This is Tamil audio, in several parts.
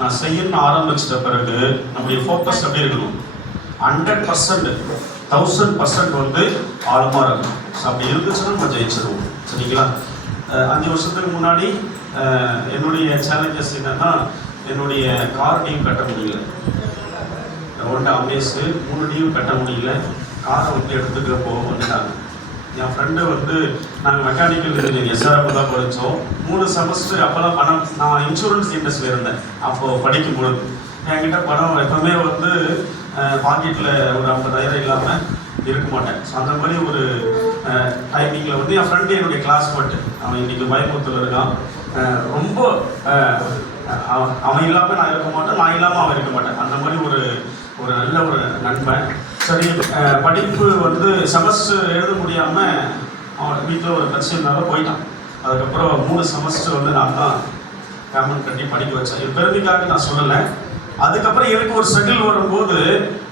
நான் செய்யணும்னு ஆரம்பிச்சிட்ட பிறகு நம்முடைய ஃபோக்கஸ் எப்படி இருக்கணும்? 100%, 1000% வந்து ஆழமாக இருக்கணும். ஸோ அப்படி இருந்துச்சுன்னா நம்ம ஜெயிச்சிருவோம். சரிங்களா? 5 வருஷத்துக்கு முன்னாடி என்னுடைய சேலஞ்சஸ் என்னன்னா, என்னுடைய கார் டியூ கட்ட முடியல. ஹோண்டா அமேஸு 3 டியூ கட்ட முடியல. காரை வந்து எடுத்துக்கிறப்போ வந்துட்டாங்க. என் ஃப்ரெண்டு வந்து நாங்கள் மெக்கானிக்கல் இன்ஜினியர் எஸ்ஆர்எஃப் தான் படித்தோம். 3 செமஸ்டர் அப்போல்லாம் பணம், நான் இன்சூரன்ஸ் இண்டஸ்ட்ரியில் இருந்தேன். அப்போது படிக்கும்பொழுது என்கிட்ட பணம் எப்போவுமே வந்து பாக்கெட்டில் ஒரு 50,000 இல்லாமல் இருக்க மாட்டேன். ஸோ அந்த மாதிரி ஒரு டைமிங்கில் வந்து என் ஃப்ரெண்டு என்னுடைய கிளாஸ்மேட்டு, அவன் இன்றைக்கி பயமுறுத்தில் இருக்கான். ரொம்ப அவன் இல்லாமல் நான் இருக்க மாட்டேன், நான் இல்லாமல் அவன் இருக்க மாட்டேன். அந்த மாதிரி ஒரு நல்ல ஒரு நண்பன். சரி, படிப்பு வந்து செமஸ்டர் எழுத முடியாமல் அவன் வீட்டில் ஒரு பிரச்சனைனால போயிட்டான். அதுக்கப்புறம் 3 செமஸ்டர் வந்து நான் தான் பேமெண்ட் கட்டி படிக்க வச்சேன். இது பெருமைக்காக நான் சொல்லலை. அதுக்கப்புறம் எனக்கு ஒரு ஸ்ட்ரகிள் வரும்போது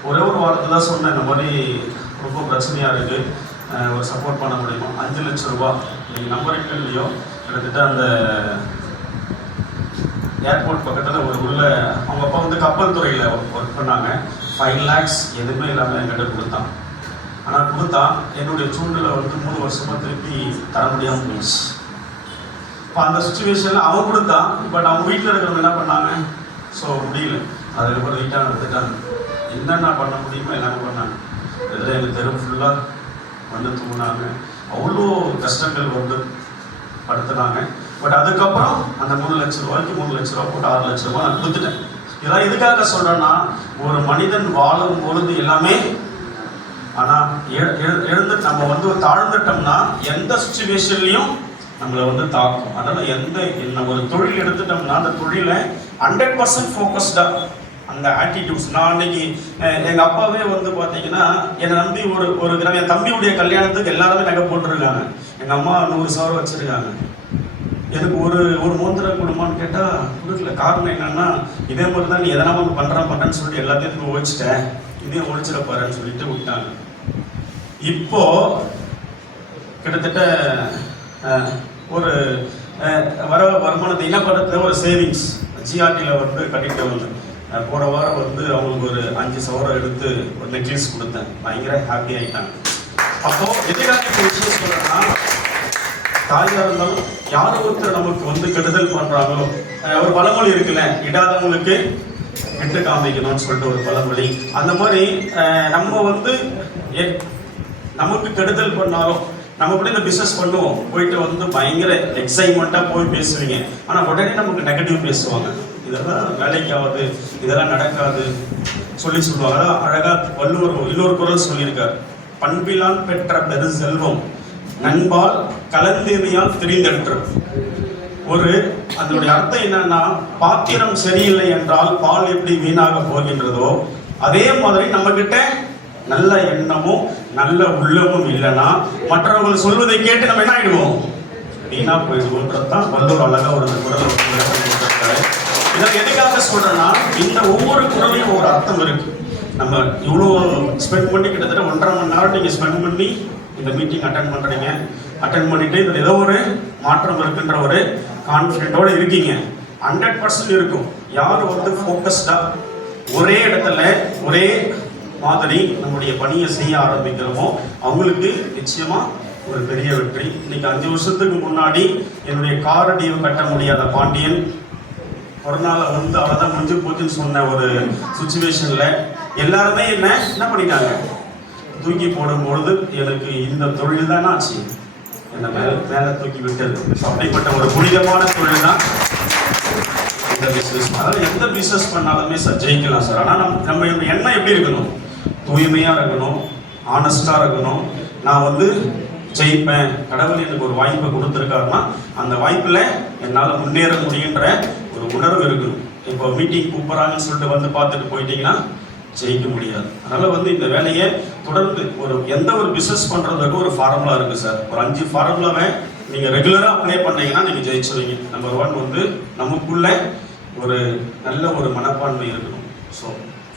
ஒரே ஒரு வாரத்தை தான் சொன்னேன், இந்த மாதிரி ரொம்ப பிரச்சனையாக இருக்குது, ஒரு சப்போர்ட் பண்ண முடியுமா? 5 லட்சம் ரூபா, நீங்கள் நம்பருக்கு இல்லையோ, கிட்டத்தட்ட அந்த ஏர்போர்ட் பக்கத்தில் உள்ள அவங்க அப்பா வந்து கப்பல் துறையில் ஒர்க் பண்ணாங்க. 5 lakhs எதுவுமே இல்லாமல் என்கிட்ட கொடுத்தான். ஆனால் கொடுத்தான், என்னுடைய சூழ்நிலை வந்து 3 வருஷமாக திருப்பி தர முடியாமல் போயிடுச்சு. இப்போ அந்த சுச்சுவேஷனில் அவன் கொடுத்தான், பட் அவங்க வீட்டில் இருக்கிறவங்க என்ன பண்ணாங்க? ஸோ முடியல. அதுக்கப்புறம் வீட்டாக எடுத்துட்டாங்க. என்னென்ன பண்ண முடியுமோ எல்லாமே பண்ணாங்க. இதில் எங்கள் தெரு ஃபுல்லாக வந்து தூங்கினாங்க. அவ்வளோ கஷ்டங்கள் வந்து படுத்துனாங்க. பட் அதுக்கப்புறம் அந்த 3 லட்சம் ரூபாய்க்கு 3 லட்ச ரூபா போட்டு 6 லட்ச ரூபா நான் கொடுத்துட்டேன். இதெல்லாம் எதுக்காக சொல்கிறேன்னா, ஒரு மனிதன் வாழும் பொழுது எல்லாமே, ஆனால் எழுந்து நம்ம வந்து தாழ்ந்துட்டோம்னா எந்த சுச்சுவேஷன்லையும் நம்மளை வந்து தாக்கும். அதனால் ஒரு தொழில் எடுத்துட்டோம்னா அந்த தொழிலை 100% ஃபோக்கஸ்டாக அந்த ஆட்டிடியூட்ஸ். நான் அன்னைக்கு எங்கள் அப்பாவே வந்து பார்த்தீங்கன்னா என்னை நம்பி ஒரு கிராமம், என் தம்பியுடைய கல்யாணத்துக்கு எல்லாருமே நகை போட்டுருக்காங்க. எங்கள் அம்மா 100 சவரம் வச்சுருக்காங்க. எனக்கு ஒரு மோந்திரம் கொடுமான்னு கேட்டால் கொடுக்கல. காரணம் என்னன்னா, இதே மாதிரி தான் நீ எதனா ஒன்று பண்ணுறேன்னு சொல்லிட்டு எல்லாத்தையும் ஒழிச்சிட்டேன், இதையும் ஒழிச்சிடப்பாருன்னு சொல்லிட்டு விட்டாங்க. இப்போ கிட்டத்தட்ட ஒரு வருமானத்தை என்ன பண்ணுறது, ஒரு சேவிங்ஸ் ஜிஆர்டியில் வந்து கட்டிட்டு வந்தேன். போன வாரம் வந்து அவங்களுக்கு ஒரு 5 சவரம் எடுத்து ஒரு நெக்லஸ் கொடுத்தேன். பயங்கர ஹாப்பி ஆகிட்டாங்க. அப்போது எதுக்காக இப்போ விஷயம் சொல்கிறேன்னா, தாயாக இருந்தாலும் யார் ஒருத்தர் நமக்கு வந்து கெடுதல் பண்ணுறாங்களோ, ஒரு பழமொழி இருக்குல்ல, இடாதவங்களுக்கு எட்டு காமிக்கணும்னு சொல்லிட்டு ஒரு பழமொழி. அந்த மாதிரி நம்ம வந்து நமக்கு கெடுதல் பண்ணாலும் நம்ம கூட இந்த பிஸ்னஸ் பண்ணுவோம், போயிட்டு வந்து பயங்கர எக்ஸைட்மெண்ட்டாக போய் பேசுவீங்க. ஆனால் உடனே நமக்கு நெகட்டிவ் பேசுவாங்க. இதெல்லாம் வேலைக்கு ஆகாது, இதெல்லாம் நடக்காது சொல்லுவாங்க. அழகாக வள்ளுவர் இன்னொரு குரல் சொல்லியிருக்கார், பண்பிலான் பெற்ற பெரு செல்வம் நண்பால் கலந்தேமையால் தெரிந்தற்று. அதனுடைய அர்த்தம் என்னன்னா, பாத்திரம் சரியில்லை என்றால் பால் எப்படி வீணாக போகின்றதோ, அதே மாதிரி நம்ம கிட்ட நல்ல எண்ணமும் நல்ல உள்ளமும் இல்லைன்னா மற்றவர்கள் சொல்வதை கேட்டு நம்ம என்ன ஆயிடுவோம்? வீணா போயிடுவோன்றதான் வள்ளுவர் அழகா ஒரு குரல் கொடுத்திருக்காரு. இதை எதுக்காக சொல்றேன்னா, இந்த ஒவ்வொரு குரலையும் ஒரு அர்த்தம் இருக்கு. நம்ம இவ்வளோ ஸ்பெண்ட் பண்ணி கிட்டத்தட்ட 1.5 மணி நேரம் நீங்கள் ஸ்பெண்ட் பண்ணி இந்த மீட்டிங் அட்டன் பண்ணுறீங்க. அட்டன் பண்ணிட்டு இதில் ஏதோ ஒரு மாற்றம் இருக்குன்ற ஒரு கான்ஃபிடென்ட்டோடு இருக்கீங்க. 100% இருக்கும். யார் வந்து ஃபோக்கஸ்டாக ஒரே இடத்துல ஒரே மாதிரி நம்முடைய பணியை செய்ய ஆரம்பிக்கிறோமோ அவங்களுக்கு நிச்சயமாக ஒரு பெரிய வெற்றி. இன்னைக்கு 5 வருஷத்துக்கு முன்னாடி என்னுடைய கார் டியூ கட்ட முடியாத பாண்டியன் கொரோனாவில் வந்து அவள் தான் முடிஞ்சு போச்சுன்னு சொன்ன ஒரு சுச்சுவேஷனில் எல்லாருமே என்ன பண்ணிட்டாங்க? தூக்கி போடும்பொழுது எனக்கு இந்த தொழில் தானே ஆச்சு, என்னை மேலே தூக்கி விட்டது. அப்படிப்பட்ட ஒரு புனிதமான தொழில் தான் இந்த பிஸ்னஸ். அதாவது எந்த பிஸ்னஸ் பண்ணாலுமே சார் ஜெயிக்கலாம் சார். ஆனால் நம்ம எண்ணம் எப்படி இருக்கணும்? தூய்மையாக இருக்கணும், ஆனஸ்டாக இருக்கணும். நான் வந்து ஜெயிப்பேன், கடவுள் எனக்கு ஒரு வாய்ப்பை கொடுத்துருக்காருன்னா அந்த வாய்ப்பில் என்னால் முன்னேற முடியுன்ற ஒரு உணர்வு இருக்கணும். இப்போ மீட்டிங் கூப்பிட்றாங்கன்னு சொல்லிட்டு வந்து பார்த்துட்டு போயிட்டீங்கன்னா ஜெயிக்க முடியாது. அதனால் வந்து இந்த வேலையை தொடர்ந்து எந்த ஒரு பிஸ்னஸ் பண்ணுறதுக்கு ஒரு ஃபார்முலா இருக்குது சார். ஒரு 5 ஃபார்முலாவை நீங்கள் ரெகுலராக அப்ளை பண்ணீங்கன்னா நீங்கள் ஜெயிச்சுருவீங்க. நம்பர் 1 வந்து நமக்குள்ள ஒரு நல்ல ஒரு மனப்பான்மை இருக்கணும். ஸோ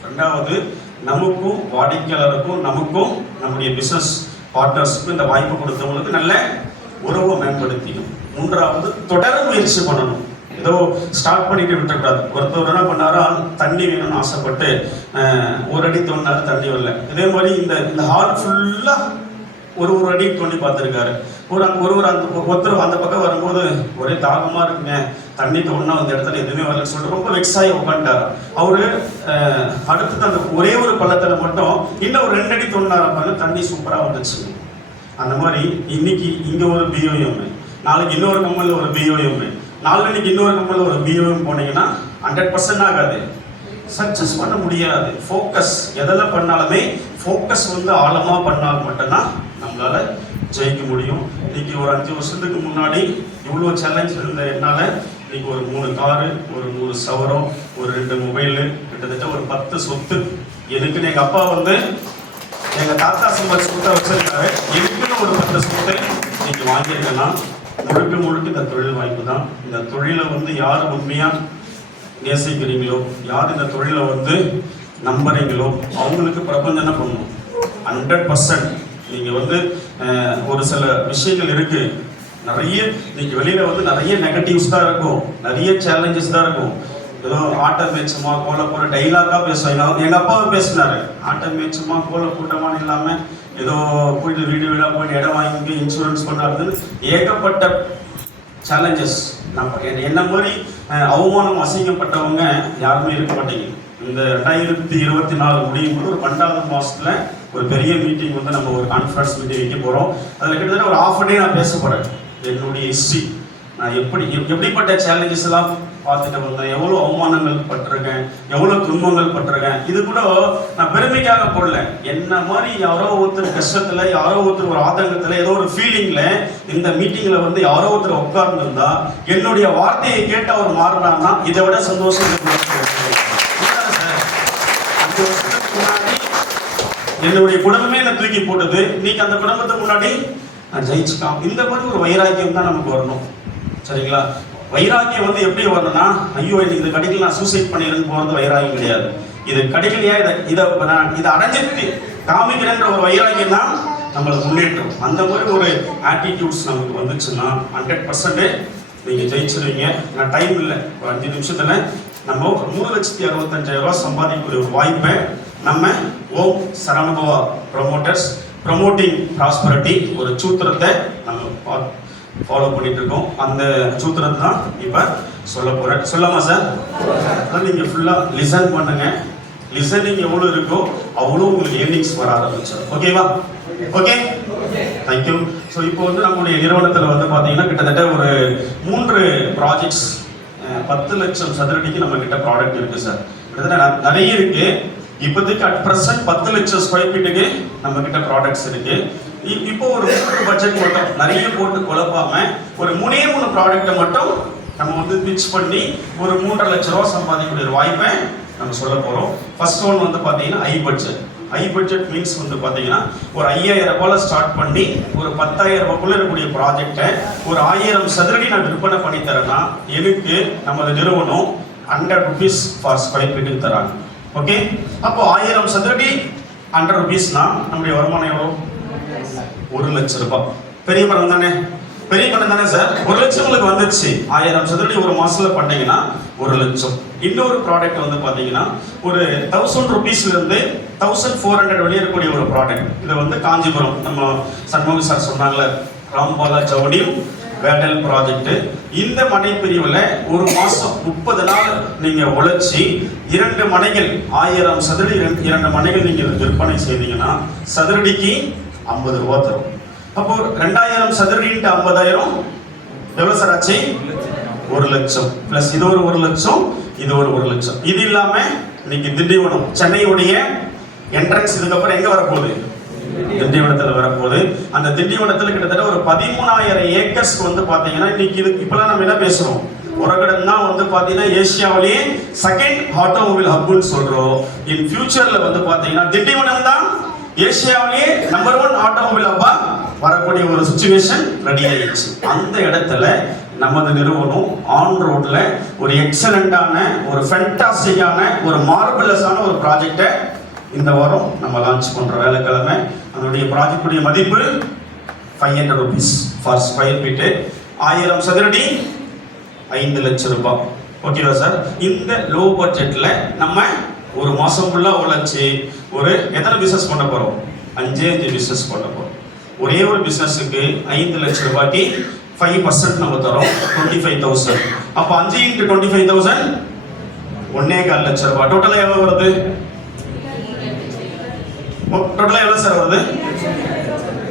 2வது, நமக்கும் வாடிக்கையாளருக்கும் நமக்கும் நம்முடைய பிஸ்னஸ் பார்ட்னர்ஸுக்கும் இந்த வாய்ப்பு கொடுத்தவங்களுக்கு நல்ல உறவை மேம்படுத்திக்கணும். 3வது, தொடர் முயற்சி பண்ணணும். ஏதோ ஸ்டார்ட் பண்ணிட்டு விட்டுக்கூடாது. ஒருத்தர் என்ன பண்ணாரா, தண்ணி வேணும்னு ஆசைப்பட்டு ஒரு அடி தோண்டினாரு, தண்ணி வரல. இதே மாதிரி இந்த ஹால் ஃபுல்லாக ஒரு அடி தோண்டி பார்த்துருக்காரு. ஒருத்தர் அந்த பக்கம் வரும்போது ஒரே தாகமாக இருக்குங்க, தண்ணி தோணுனா அந்த இடத்துல எதுவுமே வரலன்னு சொல்லிட்டு ரொம்ப வெக்ஸாகி உட்காந்துட்டாரு. அவரு அடுத்தது அந்த ஒரே ஒரு பள்ளத்தில் மட்டும் இன்னும் ஒரு 2 அடி தோண்டினாரு, தண்ணி சூப்பராக வந்துச்சு. அந்த மாதிரி இன்னைக்கு இங்கே ஒரு பிஓஎம், நாளைக்கு இன்னொரு கம்பெனியில் ஒரு பிஓஎம், நாளைக்கு இன்னொரு கம்பெனியில் ஒரு பிஓஎம் போனீங்கன்னா 100% ஆகாது, சக்ஸஸ் பண்ண முடியாது. ஃபோக்கஸ் எதில் பண்ணாலுமே ஃபோக்கஸ் ஆழமாக பண்ணால் மட்டும்தான் நம்மளால ஜெயிக்க முடியும். இன்னைக்கு ஒரு 5 வருஷத்துக்கு முன்னாடி இவ்வளோ சேலஞ்ச் இருந்த என்னால் இன்னைக்கு ஒரு 3 காரு, ஒரு 100 சவரம், ஒரு 2 மொபைலு, கிட்டத்தட்ட ஒரு 10 சொத்து. எனக்குன்னு எங்கள் அப்பா எங்கள் தாத்தா சம்பாதிச்சு சொத்தை வச்சிருக்காரு. எனக்குன்னு ஒரு 10 சொத்தை இன்னைக்கு வாங்கியிருக்கேன்னா முழுக்க இந்த தொழில் வாய்ப்பு தான். இந்த தொழிலை யார் உண்மையாக நேசிக்கிறீங்களோ, யார் இந்த தொழிலை நம்புறீங்களோ அவங்களுக்கு பிரபஞ்சனை பண்ணணும். 100% நீங்கள் ஒரு சில விஷயங்கள் இருக்கு, நிறைய இன்னைக்கு வெளியில நிறைய நெகட்டிவ்ஸ் தான் இருக்கும், நிறைய சேலஞ்சஸ் தான் இருக்கும். ஏதோ ஆட்டை மேய்ச்சமா கோலை போட டைலாக்காக பேசுவாங்க. எங்கள் அப்பாவை பேசினாரு, ஆட்டை மேய்ச்சமா கோலை கூட்டமானு இல்லாமல் ஏதோ போயிட்டு வீடாக போயிட்டு இடம் வாங்கி இன்சூரன்ஸ் பண்ணாருன்னு ஏகப்பட்ட சேலஞ்சஸ். என்ன மாதிரி அவமானம் அசிங்கப்பட்டவங்க யாருமே இருக்க மாட்டேங்க. இந்த 2024 முடியும் போது ஒரு 12வது மாதத்துல ஒரு பெரிய மீட்டிங் நம்ம ஒரு கான்ஃபரன்ஸ் மீட்டிங் வைக்க போகிறோம். அதில் கிட்டத்தட்ட ஒரு ½ டே நான் பேச போகிறேன். என்னுடைய ஹிஸ்ட்ரி, நான் எப்படிப்பட்ட சேலஞ்சஸ் எல்லாம் பார்த்துட்டு வந்தேன், எவ்வளோ அவமானங்கள் பட்டிருக்கேன், எவ்வளோ துன்பங்கள் பட்டிருக்கேன். இது கூட நான் பெருமைக்காக போடல, என்ன மாதிரி யாரோ ஒருத்தர் கஷ்டத்தில், யாரோ ஒருத்தர் ஒரு ஆதங்கத்தில், ஏதோ ஒரு ஃபீலிங்கில் இந்த மீட்டிங்கில் யாரோ ஒருத்தர் உட்கார்ந்துருந்தா என்னுடைய வார்த்தையை கேட்டு அவர் மாறினார்னா இதை விட சந்தோஷம் என்னுடைய குடும்பமே என்ன தூக்கி போட்டது. இன்னைக்கு அந்த குடும்பத்துக்கு முன்னாடி நான் ஜெயிச்சுக்கான். இந்த மாதிரி ஒரு வைராக்கியம் தான் நமக்கு வரணும், சரிங்களா? வைராக்கியம் எப்படி வரணும்னா, ஐயோ இன்னைக்கு இது கிடைக்கல நான் சூசைட் பண்ணிடுன்னு போகிறது வைராக்கியம் கிடையாது. இது கிடைக்கலையா, இதை அடைஞ்சிட்டு காமிக்கிறேன்ற ஒரு வைராக்கியம் தான் நம்மளுக்கு முன்னேற்றம். அந்த மாதிரி ஒரு ஆட்டிடியூட்ஸ் நமக்கு வந்துச்சுன்னா 100% நீங்கள் ஜெயிச்சிருவீங்க. நான் டைம் இல்லை, ஒரு 5 நிமிஷத்தில் நம்ம 3,65,000 சம்பாதிக்கக்கூடிய ஒரு வாய்ப்பை நம்ம ஓம் சரவணபவா ப்ரொமோட்டர்ஸ் ப்ரொமோட்டிங் ப்ராஸ்பரிட்டி ஒரு சூத்திரத்தை நம்ம ஃபாலோ பண்ணிட்டு இருக்கோம். அந்த சூத்திரத்தை தான் இப்போ சொல்ல போகிறேன். சொல்லாமா சார்? அதான் நீங்கள் ஃபுல்லாக லிசன் பண்ணுங்க. லிசனிங் எவ்வளோ இருக்கோ அவ்வளோ உங்களுக்கு ஏர்னிங்ஸ் வர ஆரம்பிச்சிடும். ஓகேவா? Okay, thank you. ஸோ இப்போ நம்முடைய நிறுவனத்தில் பார்த்தீங்கன்னா கிட்டத்தட்ட ஒரு 3 ப்ராஜெக்ட்ஸ் 10 லட்சம் சதுரடிக்கு நம்ம கிட்ட ப்ராடக்ட் இருக்கு சார். கிட்டத்தட்ட நிறைய இருக்கு. இப்போதைக்கு அட் ப்ரெசென்ட் 10 லட்சம் ஸ்கொயர் ஃபீட்டுக்கு நம்ம கிட்ட ப்ராடக்ட்ஸ் இருக்கு. இப்போ ஒரு 3 பட்ஜெட் மட்டும் நிறைய போட்டு குழப்பாம ஒரு 3 ப்ராடக்டை மட்டும் நம்ம பிச் பண்ணி ஒரு 3.5 லட்ச ரூபா சம்பாதிக்கக்கூடிய ஒரு வாய்ப்பை நம்ம சொல்ல போறோம். ஃபர்ஸ்ட் ஒன் பார்த்தீங்கன்னா high budget. High budget means பார்த்தீங்கன்னா ஒரு 5,000 ரூபாயில ஸ்டார்ட் பண்ணி ஒரு 10,000 ரூபாய்க்குள்ள இருக்கக்கூடிய ப்ராஜெக்டை ஒரு 1000 சதுரடி நான் விற்பனை பண்ணி தரேன்னா எனக்கு நமது நிறுவனம் 100 rupees ஃபார் ஸ்கொயர் ஃபீட்டுக்கு தராங்க. ஓகே, அப்போ 1000 சதுரடி 100 rupeesனா நம்முடைய வருமானம் எவ்வளோ? 1 லட்சம் ரூபாய். பெரிய பணம் தானே? பெரிய பணம் தானே சார்? 1 லட்சம் உங்களுக்கு வந்துச்சு. 1000 சதுரடி ஒரு மாசத்துல பண்ணீங்கன்னா 1 லட்சம். இன்னொரு ப்ராடக்ட் பார்த்தீங்கன்னா ஒரு 1000 rupeesல இருந்து 1400 வெளியே இருக்கக்கூடிய ஒரு ப்ராடக்ட். இது காஞ்சிபுரம் நம்ம சண்முக சார் சொன்னாங்கல்ல, ராம்பாலா ஜவுடியும் வேடல் ப்ராஜெக்ட். இந்த மனை பிரிவில் ஒரு மாசம் 30 நாள் நீங்க உழைச்சி 2 மனைகள் 1000 சதுரடி 2 மனைகள் நீங்க விற்பனை செய்தீங்கன்னா சதுரடிக்கு 50 ரூபா தரும். அப்போ 2000 சதுரடி 50,000 எவ்வளவு சார் ஆச்சு? 1 லட்சம். பிளஸ் இது ஒரு 1 லட்சம், இது ஒரு 1 லட்சம். இது இல்லாம இன்னைக்கு திண்டிவனம் சென்னையுடைய என்ட்ரன்ஸ் இதுக்கப்புறம் எங்க வரப்போகுது? திண்டிவனத்தில் வரப்போகுது. அந்த திண்டிவனத்தில் கிட்டத்தட்ட ஒரு 13,000 ஏக்கர்ஸ்க்கு பார்த்தீங்கன்னா இன்னைக்கு இப்பெல்லாம் நம்ம என்ன பேசுறோம்? உரகடன் தான் பார்த்தீங்கன்னா ஏசியாவிலேயே செகண்ட் ஆட்டோமொபைல் ஹப்னு சொல்றோம். இன் ஃபியூச்சர்ல பார்த்தீங்கன்னா திண்டிவனம் தான் ஏசியாவிலேயே நம்பர் 1 ஆட்டோமொபைல் ஹப்பா வரக்கூடிய ஒரு சிச்சுவேஷன் ரெடி ஆயிடுச்சு. அந்த இடத்துல நமது நிறுவனம் ஆன் ரோட்ல ஒரு எக்ஸலண்டான ஒரு ஃபென்டாஸ்டிக்கான ஒரு மார்வலஸான ஒரு ப்ராஜெக்டை இந்த வாரம் நம்ம லான்ச் பண்ற வேலைக்கிழமை. அதனுடைய ப்ராஜெக்டுடைய மதிப்பு 500 rupees ஃபார் ஸ்கொயர் ஃபீட்டு. 1000 சதுரடி 5 லட்சம் ரூபாய். ஓகேவா சார்? இந்த லோ பட்ஜெட்டில் நம்ம ஒரு மாதம் ஃபுல்லாக உழைச்சி ஒரு எத்தனை பிஸ்னஸ் பண்ண போகிறோம்? 5 பிஸ்னஸ் பண்ண போகிறோம். ஒரே ஒரு பிஸ்னஸுக்கு 5 லட்சம் ரூபாய்க்கு 5% நம்ம தரோம், 25,000. அப்போ 5 × 25,000 1.25 லட்சம் ரூபாய். டோட்டலாக எவ்வளோ வருது? டோட்டலாக எவ்வளோ சார் வருது?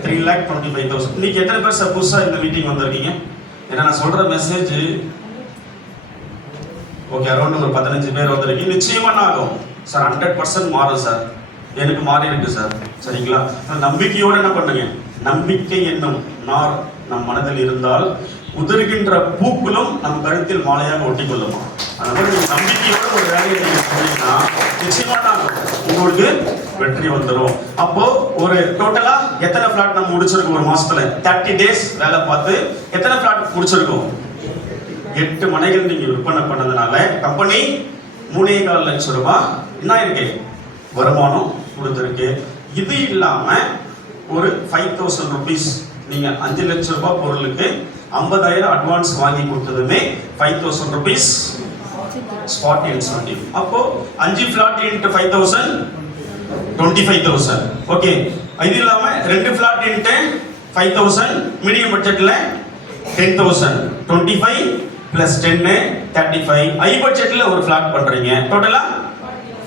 3,25,000. இன்னைக்கு எத்தனை பேர் சார் புதுசாக இந்த மீட்டிங் வந்திருக்கீங்க? ஏன்னா நான் சொல்கிற மெசேஜ் ஓகே அரௌண்ட் ஒரு 15 பேர் வந்திருக்கீங்க. நிச்சயமா என்ன ஆகும் சார்? 100% மாறும் சார். எனக்கு மாறி இருக்கு சார். சரிங்களா? நம்பிக்கையோடு என்ன பண்ணுங்க? நம்பிக்கை என்னும் நார் நம் மனதில் இருந்தால் உதிர்கின்ற பூக்களும் நம் கழுத்தில் மாலையாக ஒட்டி கொள்ளுமா. அந்த மாதிரி நம்பிக்கையோட ஒரு வேலையை நீங்க சொன்னீங்கன்னா நிச்சயமா உங்களுக்கு வெற்றி வந்துடும். அப்போ ஒரு டோட்டலா எத்தனை பிளாட் நம்ம முடிச்சிருக்கோம் ஒரு மாசத்துல? 30 டேஸ் வேலை பார்த்து எத்தனை பிளாட் முடிச்சிருக்கோம்? 8 மனைகள் நீங்க விற்பனை பண்ணதுனால கம்பெனி 3.25 லட்சம் ரூபாய் என்ன இருக்கு வருமானம் கொடுத்துருக்கு. இது இல்லாம ஒரு 5,000 rupees நீங்க 5 லட்சம் ரூபாய் பொருளுக்கு 50,000 அட்வான்ஸ் வாங்கி கொடுத்ததுமே 5,000 rupees ஸ்பாட் இன்சென்டிவ். அப்போ 5 பிளாட் இன்ட்டு 5,000 25,000. ஓகே, இது இல்லாம 2 பிளாட் இன்ட்டு 5,000 மீடியம் பட்ஜெட்ல 10,000. 25 + 10 35. ஹை பட்ஜெட்ல ஒரு பிளாட் பண்றீங்க, டோட்டலா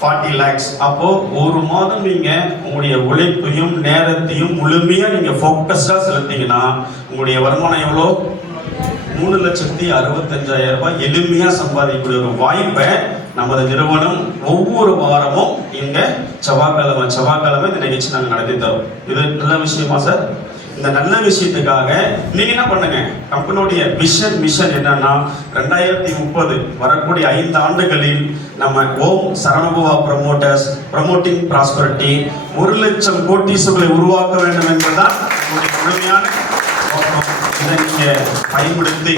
40 lakhs. அப்போ ஒரு மாதம் நீங்க உங்களுடைய உழைப்பையும் நேரத்தையும் முழுமையா நீங்க ஃபோக்கஸ்டா செலுத்தீங்கன்னா உங்களுடைய வருமானம் எவ்வளோ? 3,65,000 ரூபாய் எளிமையா சம்பாதிக்கக்கூடிய ஒரு வாய்ப்பை நமது நிறுவனம் ஒவ்வொரு வாரமும் இங்க செவ்வாய்க்கிழமை இந்த நிகழ்ச்சி நாங்கள் நடத்தி தரோம். இது நல்ல விஷயமா சார்? இந்த நல்ல விஷயத்துக்காக நீங்க என்ன பண்ணுங்க? கம்பெனியோடைய மிஷன் என்னன்னா 2030 வரக்கூடிய 5 ஆண்டுகளில் நம்ம ஓம் சரவணபவா ப்ரமோட்டர்ஸ் ப்ரமோட்டிங் ப்ராஸ்பரிட்டி 1 லட்சம் கோடீஸ்வரர்களை உருவாக்க வேண்டும் என்பதுதான் முழுமையான நோக்கம். இதை நீங்க பயன்படுத்தி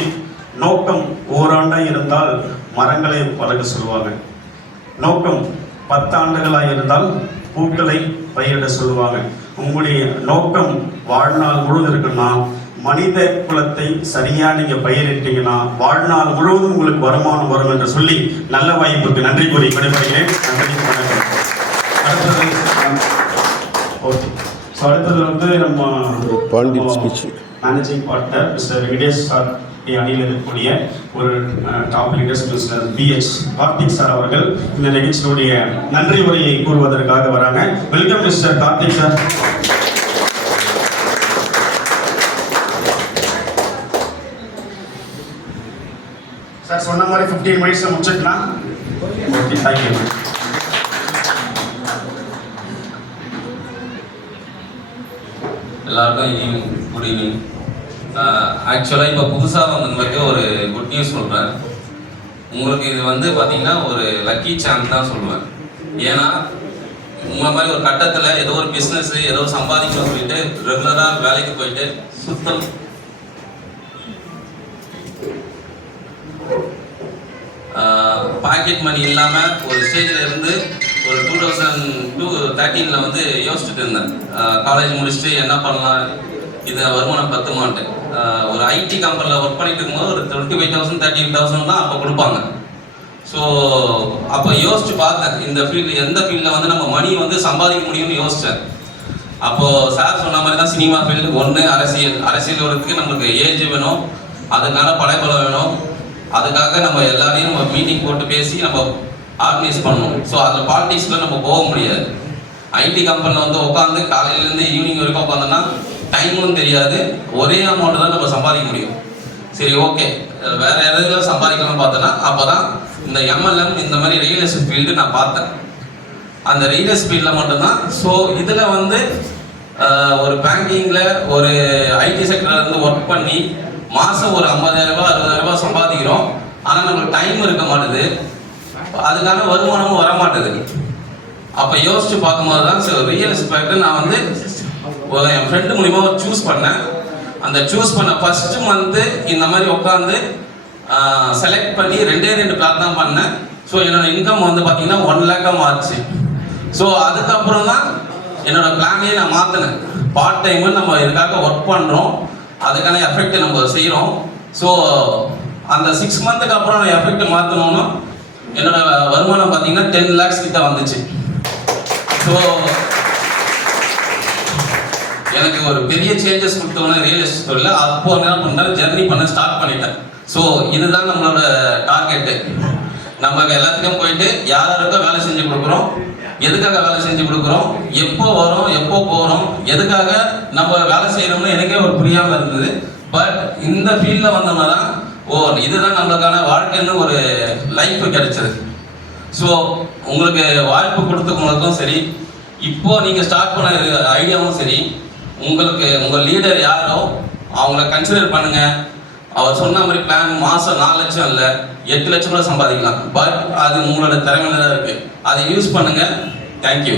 நோக்கம் ஓராண்டா இருந்தால் மரங்களை வளர்க்க சொல்லுவாங்க, நோக்கம் 10 ஆண்டுகளாக இருந்தால் பூக்களை பயிரிட சொல்லுவாங்க. உங்களுடைய நோக்கம் வாழ்நாள் முழுவதும் இருக்குன்னா மனித குலத்தை சரியா நீங்க பயிரிட்டீங்கன்னா வாழ்நாள் முழுவதும் உங்களுக்கு வருமானம் வரும் என்று சொல்லி நல்ல வாய்ப்புக்கு நன்றி கூறி விடைபெறுகிறேன். நன்றி, வணக்கம். அடுத்தது வந்து நம்ம managing partner mister Venkatesh sir அணியில் இருக்கக்கூடிய ஒரு top leaders mister BH Karthik sir அவர்கள் இந்த நிகழ்ச்சியுடைய நன்றி உரையை கூறுவதற்காக வராங்க. Welcome mister Karthik sir. Sir சொன்ன மாதிரி 15 மினிட்ஸ்ல முடிச்சுக்கலாம். Okay, thank you. எல்லாருக்கும் குட் ஈவினிங். ஆக்சுவலாக இப்போ புதுசாக வந்தவங்களுக்கு ஒரு குட் நியூஸ் சொல்கிறேன். உங்களுக்கு இது வந்து பார்த்தீங்கன்னா ஒரு லக்கி சான்ஸ் தான் சொல்லுவேன். ஏன்னா உங்களை மாதிரி ஒரு கட்டத்தில் ஏதோ ஒரு பிஸ்னஸ் ஏதோ சம்பாதிக்கணும்னு சொல்லிட்டு ரெகுலராக வேலைக்கு போயிட்டு சுத்தம் பாக்கெட் மணி இல்லாமல் ஒரு ஸ்டேஜில் இருந்து ஒரு 2013 வந்து யோசிச்சுட்டு இருந்தேன். காலேஜ் முடிச்சுட்டு என்ன பண்ணலாம், இது வருமானம் பத்துமான்ட்டு. ஒரு ஐடி கம்பெனியில் ஒர்க் பண்ணிட்டு இருக்கும்போது ஒரு 25,000 30,000 தான் அப்போ கொடுப்பாங்க. ஸோ அப்போ யோசிச்சு பார்த்தேன் இந்த ஃபீல்டு எந்த ஃபீல்டில் வந்து நம்ம மணி வந்து சம்பாதிக்க முடியும்னு யோசித்தேன். அப்போது சார் சொன்ன மாதிரி தான் சினிமா ஃபீல்டு ஒன்று, அரசியல் வரதுக்கு நம்மளுக்கு ஏஜ் வேணும், அதுக்கான படைபலம் வேணும், அதுக்காக நம்ம எல்லாரையும் நம்ம மீட்டிங் போட்டு பேசி நம்ம ஆர்கனைஸ் பண்ணணும். ஸோ அதில் பாலிடிக்ஸில் நம்ம போக முடியாது. ஐடி கம்பெனியில் வந்து உட்காந்து காலையிலேருந்து ஈவினிங் வரைக்கும் உட்காந்தோன்னா டைமும் தெரியாது, ஒரே அமௌண்ட் தான் நம்ம சம்பாதிக்க முடியும். சரி, ஓகே, வேறு எதுல சம்பாதிக்கணும்னு பார்த்தோன்னா அப்போ தான் இந்த MLM இந்த மாதிரி ரியல் எஸ்டேட் ஃபீல்டு நான் பார்த்தேன். அந்த ரியல் எஸ்டேட் ஃபீல்டில் மட்டும்தான். ஸோ இதில் வந்து ஒரு பேங்கிங்கில் ஒரு ஐடி செக்டரில் இருந்து ஒர்க் பண்ணி மாதம் ஒரு 50,000 ரூபா 60,000 ரூபா சம்பாதிக்கிறோம். ஆனால் நம்மளுக்கு டைம் இருக்க மாட்டுது, அதுக்கான வருமானமும் வர மாட்டுது. அப்போ யோசிச்சு பார்க்கும்போது தான் ரியல் எஸ்டேட் நான் வந்து என் ஃப்ரெண்டு மூலிமா சூஸ் பண்ணேன். அந்த சூஸ் பண்ண ஃபஸ்ட்டு மந்த்து இந்த மாதிரி உட்காந்து செலக்ட் பண்ணி 2 பிளாட் தான் பண்ணேன். ஸோ என்னோட இன்கம் வந்து பார்த்தீங்கன்னா 1 lakh ஆச்சு. ஸோ அதுக்கப்புறம் தான் என்னோட பிளானே நான் மாற்றினேன். பார்ட் டைமு நம்ம இதுக்காக ஒர்க் பண்ணுறோம், அதுக்கான எஃபெக்ட் நம்ம செய்கிறோம். ஸோ அந்த 6 மந்த்துக்கு அப்புறம் நான் எஃபெக்ட் மாற்றணும்னா என்னோட வருமானம் பார்த்தீங்கன்னா 10 lakhs கிட்ட வந்துச்சு. ஸோ எனக்கு ஒரு பெரிய சேஞ்சஸ் கொடுத்தவொன்னே ரியல் எஸ்டேட் தொழில் அப்போ என்ன பண்ணுறேன், ஜெர்னி பண்ண ஸ்டார்ட் பண்ணிட்டேன். ஸோ இதுதான் நம்மளோட டார்கெட்டு. நம்ம எல்லாத்துக்கும் போயிட்டு யாருக்கும் வேலை செஞ்சு கொடுக்குறோம், எதுக்காக வேலை செஞ்சு கொடுக்குறோம், எப்போ வரோம், எப்போ போகிறோம், எதுக்காக நம்ம வேலை செய்கிறோம்னு எனக்கே ஒரு புரியாமல் இருந்தது. பட் இந்த ஃபீல்டில் வந்தோம்னா தான் இதுதான் நம்மளுக்கான வாழ்க்கைன்னு ஒரு லைஃப் கிடைச்சது. ஸோ உங்களுக்கு வாய்ப்பு கொடுத்தவங்களுக்கும் சரி, இப்போ நீங்கள் ஸ்டார்ட் பண்ண ஐடியாவும் சரி, உங்களுக்கு உங்கள் லீடர் யாரோ அவங்கள கன்சிடர் பண்ணுங்கள். அவர் சொன்ன மாதிரி பிளான் மாதம் 4 லட்சம் இல்லை 8 லட்சம் கூட சம்பாதிக்கலாம். பட் அது உங்களோட திறமையில தான் இருக்குது. அதை யூஸ் பண்ணுங்கள். தேங்க்யூ.